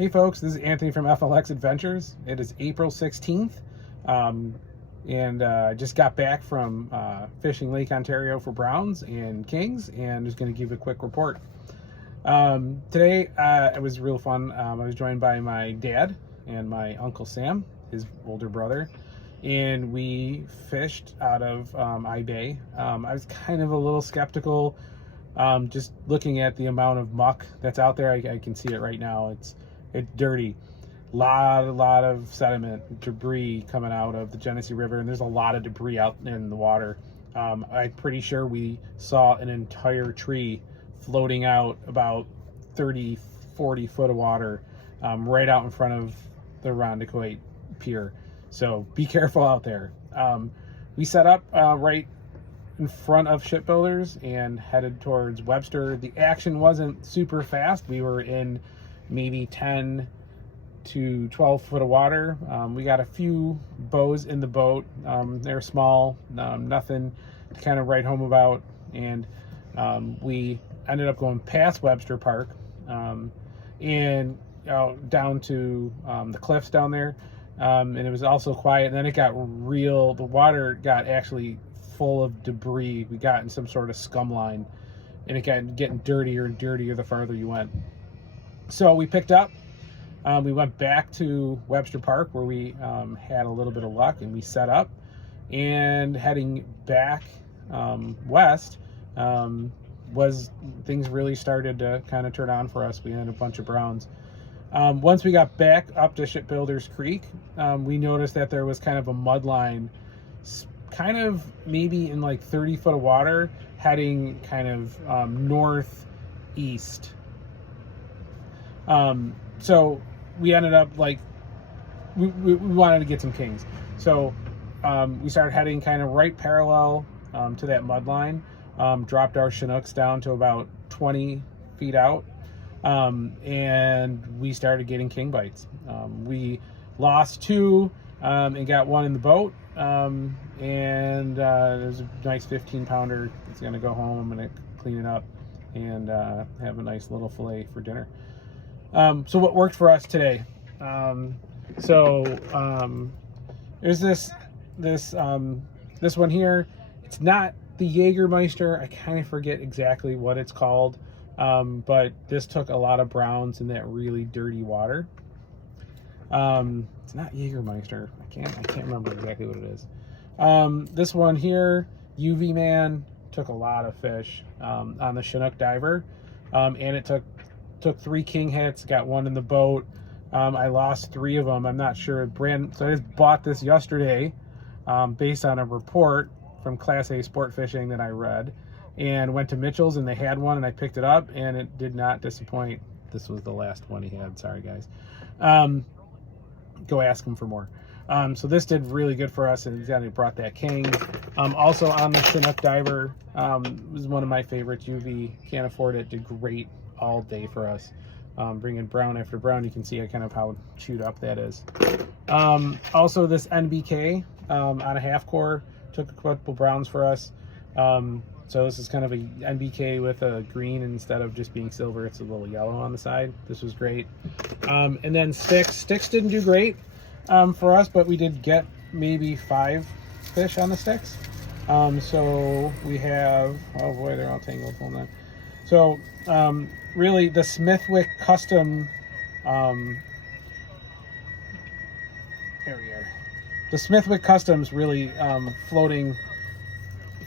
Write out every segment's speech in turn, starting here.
Hey folks, this is Anthony from FLX Adventures. It is April 16th, and I just got back from fishing Lake Ontario for browns and kings, and just going to give a quick report. Today it was real fun. I was joined by my dad and my Uncle Sam, his older brother, and we fished out of iBay. I was kind of a little skeptical, just looking at the amount of muck that's out there. I can see it right now. It's dirty. Lot of sediment, debris coming out of the Genesee River, and there's a lot of debris out in the water. I'm pretty sure we saw an entire tree floating out about 30-40 foot of water right out in front of the Rondequoit Pier. So be careful out there. We set up right in front of Shipbuilders and headed towards Webster. The action wasn't super fast. We were in maybe 10 to 12 foot of water. We got a few bows in the boat. They're small, nothing to kind of write home about. And we ended up going past Webster Park and down to the cliffs down there. And it was also quiet. And then it got real, the water got actually full of debris. We got in some sort of scum line, and it got getting dirtier and dirtier the farther you went. So we picked up, we went back to Webster Park where we had a little bit of luck, and we set up, and heading back west was things really started to kind of turn on for us. We had a bunch of browns. Once we got back up to Shipbuilders Creek, we noticed that there was kind of a mud line, kind of maybe in like 30 foot of water, heading kind of northeast. So we ended up like, we wanted to get some kings. So we started heading kind of right parallel to that mud line, dropped our Chinooks down to about 20 feet out, and we started getting king bites. We lost two and got one in the boat, and there's a nice 15-pounder. It's going to go home and clean it up and have a nice little fillet for dinner. So what worked for us today? There's this one here. It's not the Jägermeister. I kind of forget exactly what it's called, but this took a lot of browns in that really dirty water. It's not Jägermeister. I can't remember exactly what it is. This one here, UV Man, took a lot of fish on the Chinook diver, and it took 3 king hits, got one in the boat. I lost 3 of them. I'm not sure. So I just bought this yesterday based on a report from Class A Sport Fishing that I read, and went to Mitchell's, and they had one, and I picked it up, and it did not disappoint. This was the last one he had. Sorry, guys. Go ask him for more. So this did really good for us, and he brought that king. Also on the Chinook diver, was one of my favorites. UV, can't afford it, did great all day for us. Bringing brown after brown, you can see kind of how chewed up that is. Also this NBK on a half core took a couple browns for us. So this is kind of a NBK with a green instead of just being silver. It's a little yellow on the side. This was great. And then sticks didn't do great for us, but we did get maybe 5 fish on the sticks. So we have, oh boy, they're all tangled. Hold on. So really the Smithwick Custom, there we are. The Smithwick Customs really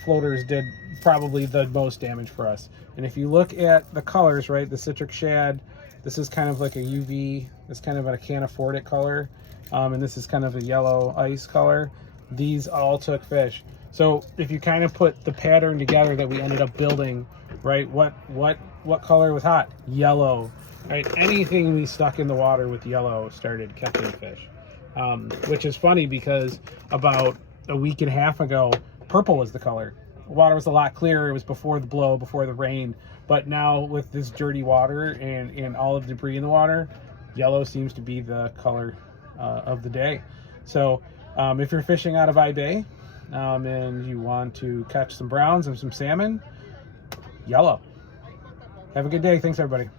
floaters did probably the most damage for us. And if you look at the colors, right, the citric shad, this is kind of like a UV, it's kind of a can't afford it color, and this is kind of a yellow ice color. These all took fish. So if you kind of put the pattern together that we ended up building, right, what color was hot? Yellow, right? Anything we stuck in the water with yellow started catching fish, which is funny because about a week and a half ago, purple was the color. The water was a lot clearer. It was before the blow, before the rain. But now with this dirty water and all of the debris in the water, yellow seems to be the color of the day. So if you're fishing out of iBay and you want to catch some browns and some salmon, yellow. Have a good day. Thanks, everybody.